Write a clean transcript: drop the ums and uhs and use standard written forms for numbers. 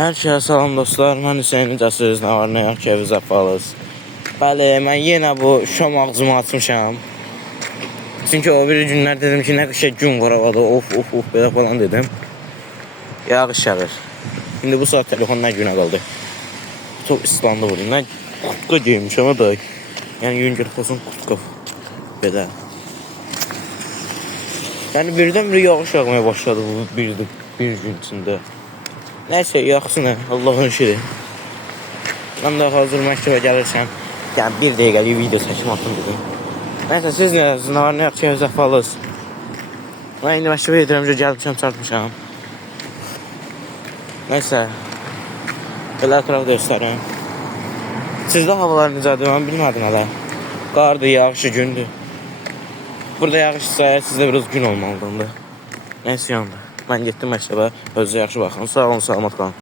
Hər şeyə salam dostlar, mən Hüseyin Cəsiz, nə var, nə yox ki, evizə falız. Bəli, mən yenə bu şam ağzımı açmışam. Çünki o bir günlər dedim ki, nə qışa gün var havada, of, belə falan dedim. Yağış yağır. İndi bu saat telefon nə günə qaldı. Çok ıslandı burada. Mən kurtka giymişəm da. Yəni yüngül olsun kurtka. Belə. Yəni birdən-birə yağış yağmaya başladı bu bir gün içində. Nəysə, yaxsın, Allah'ın işidir. Mən də hazır məktəbə gəlirsəm, yəni bir dəqiqəlik video çəkim atım dedim. Nəysə, siz nə var, nə yox ki, zəfalız. Mən indi məktəbə yedirəm, gəlmişəm, çarpmışam. Nəysə, belə ətraf göstərim. Sizdə havalar necədir, mən bilmədim hələ. Qardır, yağışı gündür. Burada yağışsa, sizdə biraz gün olmalıdır. Nəysə yandı. Mən getdim məktəbə, özünüzə yaxşı baxın. Sağ olun, salamat qalın.